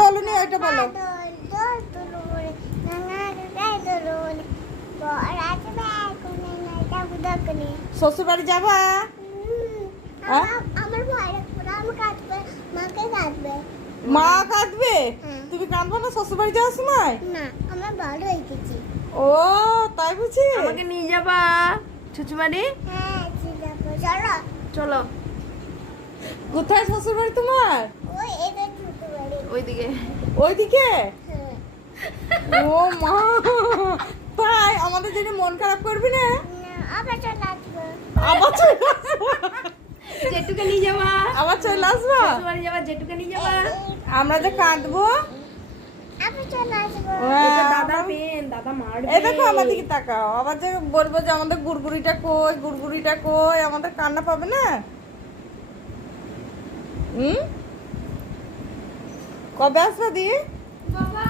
দোলনি ওইটা বলো। শ্বশুর বাড়ি যাবা? মা কাঁদবে? তুমি কাঁদবে না শ্বশুর বাড়ি যাওয়ার সময়? না, আমার বড় হয়ে গেছি। ও তাই বুঝি। আমাকে নিয়ে যাবা শ্বশুর বাড়ি? হ্যাঁ, চলো। চলো। কোথায় শ্বশুর বাড়ি তোমার? ওই এটা ছোট বাড়ি। ওইদিকে। ওইদিকে? হ্যাঁ। ও মা, তাই? আমাদের জন্য মন খারাপ করবি না? না, আবার চলে আসবো। আবার চলে আসবো? জেঠুকে নিয়ে যাবা? আবার চলে আসবো? শ্বশুর বাড়ি যাবা, জেঠুকে নিয়ে যাবা? আমরা যে কাঁদবো। আবার চলে আসবো। এটা দাদা পেন, দাদা মারবে। এই দেখো আমার দিকে তাকাও, আবার যে বলবো যে আমাদের গুড়গুড়িটা কই, গুড়গুড়িটা কই, আমাদের কান্না পাবে না? কবে আসবে দি? বাবা